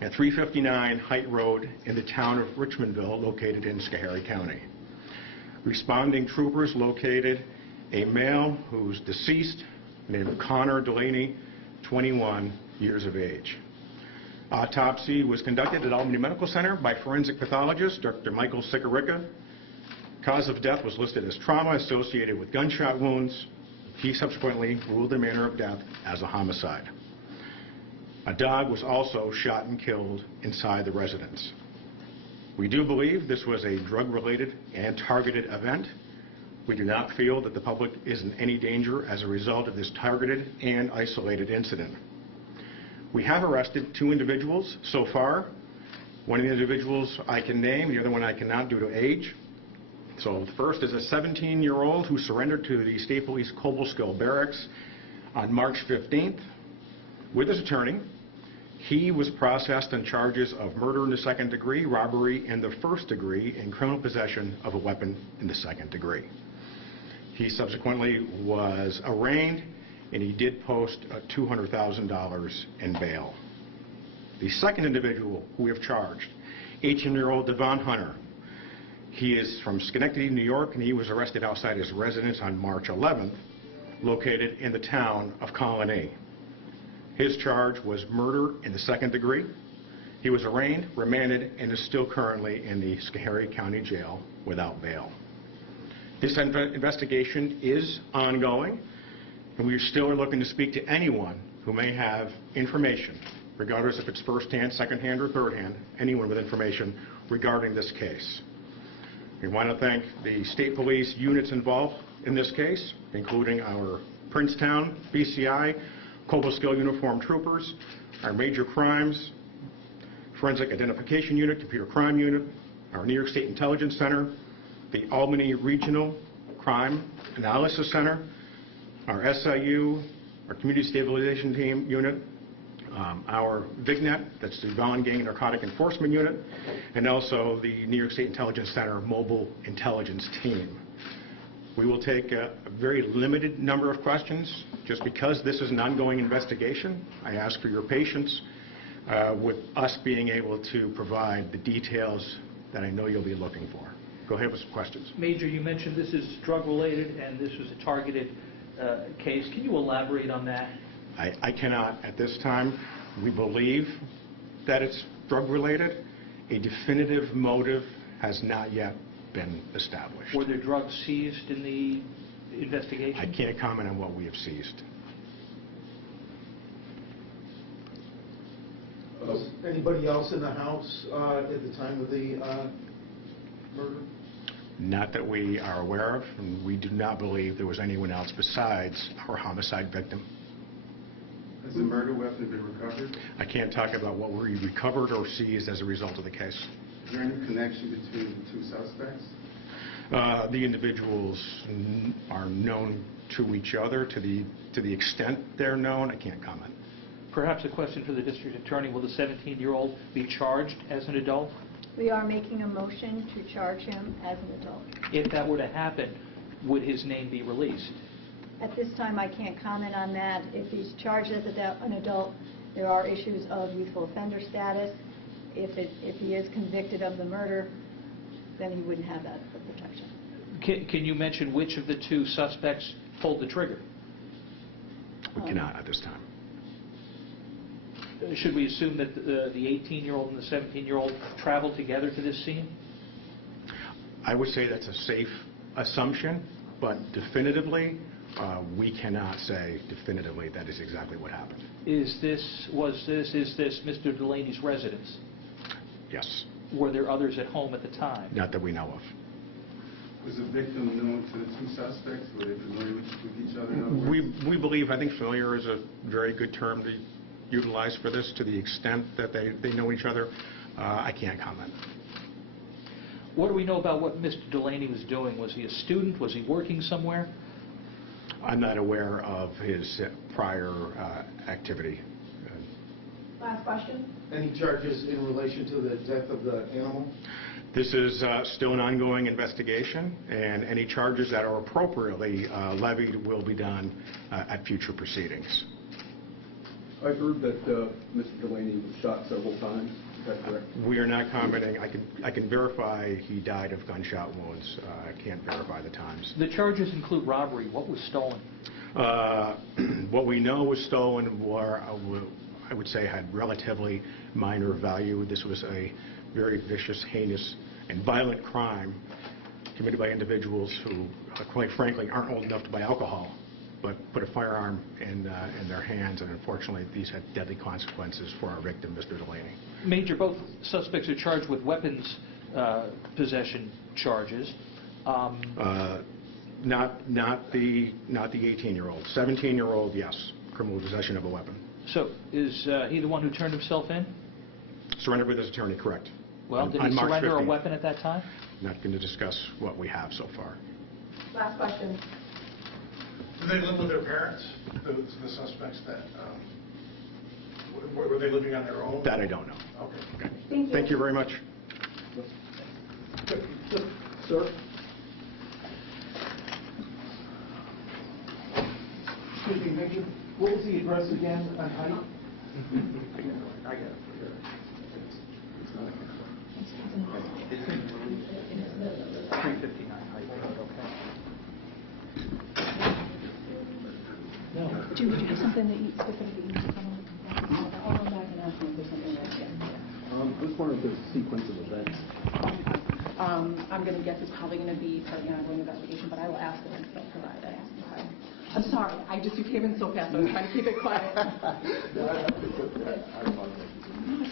at 359 Hite Road in the town of Richmondville, located in Schoharie County. Responding troopers located a male who's deceased, named Connor Delaney, 21 years of age. Autopsy was conducted at Albany Medical Center by forensic pathologist Dr. Michael Schoharie. Cause of death was listed as trauma associated with gunshot wounds. He subsequently ruled the manner of death as a homicide. A dog was also shot and killed inside the residence. We do believe this was a drug-related and targeted event. We do not feel that the public is in any danger as a result of this targeted and isolated incident. We have arrested 2 individuals so far. One of the individuals I can name, the other one I cannot due to age. So the first is a 17-year-old who surrendered to the State Police Cobleskill Barracks on March 15th with his attorney. He was processed on charges of murder in the 2nd degree, robbery in the 1st degree, and criminal possession of a weapon in the 2nd degree. He subsequently was arraigned, and he did post $200,000 in bail. The second individual who we have charged, 18-year-old Devon Hunter. He is from Schenectady, New York, and he was arrested outside his residence on March 11th, located in the town of Colony. His charge was murder in the 2nd degree. He was arraigned, remanded, and is still currently in the Schoharie County Jail without bail. This investigation is ongoing, and we still are looking to speak to anyone who may have information, regardless if it's first-hand, second-hand, or third-hand, anyone with information regarding this case. We want to thank the state police units involved in this case, including our Princetown, BCI, Cobleskill uniformed troopers, our major crimes, forensic identification unit, computer crime unit, our New York State Intelligence Center, the Albany Regional Crime Analysis Center, our SIU, our Community Stabilization Team unit, our VIGNET, that's the Violent Gang and Narcotic Enforcement Unit, and also the New York State Intelligence Center Mobile Intelligence Team. We will take a very limited number of questions. Just because this is an ongoing investigation, I ask for your patience with us being able to provide the details that I know you'll be looking for. Go ahead with some questions. Major, you mentioned this is drug-related and this was a targeted case. Can you elaborate on that? I cannot at this time. We believe that it's drug-related. A definitive motive has not yet been established. Were there drugs seized in the investigation? I can't comment on what we have seized. Was anybody else in the house at the time of the murder? Not that we are aware of, and we do not believe there was anyone else besides our homicide victim. Has the murder weapon been recovered? I can't talk about what we recovered or seized as a result of the case. Is there any connection between the 2 suspects? The individuals are known to each other. To the extent they're known, I can't comment. Perhaps a question for the district attorney. Will the 17-year-old be charged as an adult? We are making a motion to charge him as an adult. If that were to happen, would his name be released? At this time, I can't comment on that. If he's charged as an adult, there are issues of youthful offender status. If he is convicted of the murder, then he wouldn't have that protection. Can you mention which of the 2 suspects pulled the trigger? We cannot at this time. Should we assume that the 18-year-old and the 17-year-old traveled together to this scene? I would say that's a safe assumption, but definitively, we cannot say definitively that is exactly what happened. Is this Mr. Delaney's residence? Yes. Were there others at home at the time? Not that we know of. Was the victim known to the 2 suspects? Were they familiar with each other? We believe, I think familiar is a very good term to utilize for this, to the extent that they know each other. I can't comment. What do we know about what Mr. Delaney was doing? Was he a student? Was he working somewhere? I'm not aware of his prior activity. Last question. Any charges in relation to the death of the animal? This is still an ongoing investigation, and any charges that are appropriately levied will be done at future proceedings. I heard that Mr. Delaney was shot several times. Is that correct? We are not commenting. I can verify he died of gunshot wounds. I can't verify the times. The charges include robbery. What was stolen? What we know was stolen were, I would say, had relatively minor value. This was a very vicious, heinous, and violent crime committed by individuals who, quite frankly, aren't old enough to buy alcohol, but put a firearm in their hands, and unfortunately, these had deadly consequences for our victim, Mr. Delaney. Major, both suspects are charged with weapons possession charges. Not the 18-year-old. 17-year-old, yes, criminal possession of a weapon. So is he the one who turned himself in? Surrendered with his attorney, correct. Well, did On he March surrender a 15th. weapon at that time? Not going to discuss what we have so far. Last question. Do they live with their parents, the suspects that, were they living on their own? That I don't know. Okay. Thank you. Thank you very much. Sir? Excuse me, Major, what was the address again on Hite? I got it. It's not. 359 Hite Road, okay. No. Jim, did you have something that you specifically need to comment on? I'll come back and ask you if there's something else. I was wondering if there's a sequence of events. I'm going to guess it's probably going to be part of the ongoing investigation, but I will ask them and they'll provide. I'm sorry, you came in so fast, I was trying to keep it quiet. I apologize.